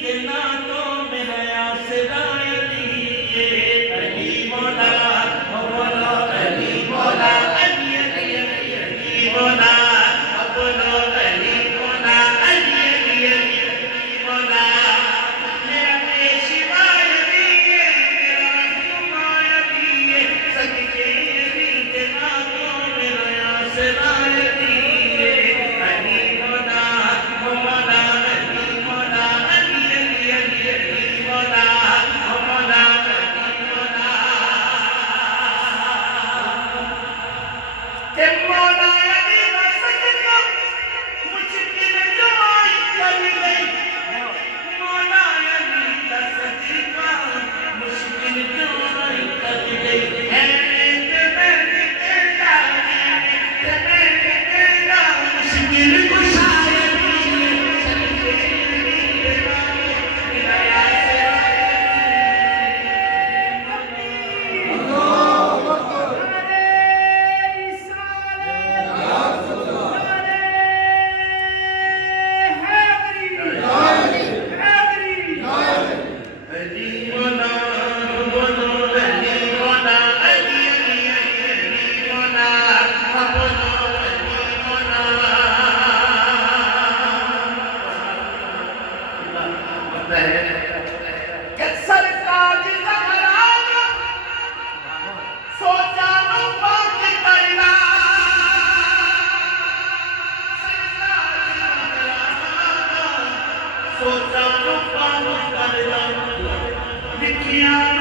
देना तो मेरा आसरा अली ये अली मौला बोलो अली मौला अली अली अली अली मौला बोलो अली मौला अली अली अली अली मौला मेरा पेशवा अली ये मेरा रहनुमा अली ये सदके अली देना तो मेरा आसरा अली ये अली मौला मौला अली मौला अली अली अली अली मौला मौला अली मौला ते मौला अली का सदका मुश्किल जो कर गई मौला अली का सदका मुश्किल जो कर गई है ते मैं तेरा मुश्किल कुशाया सोचा नो पान कर लिखिया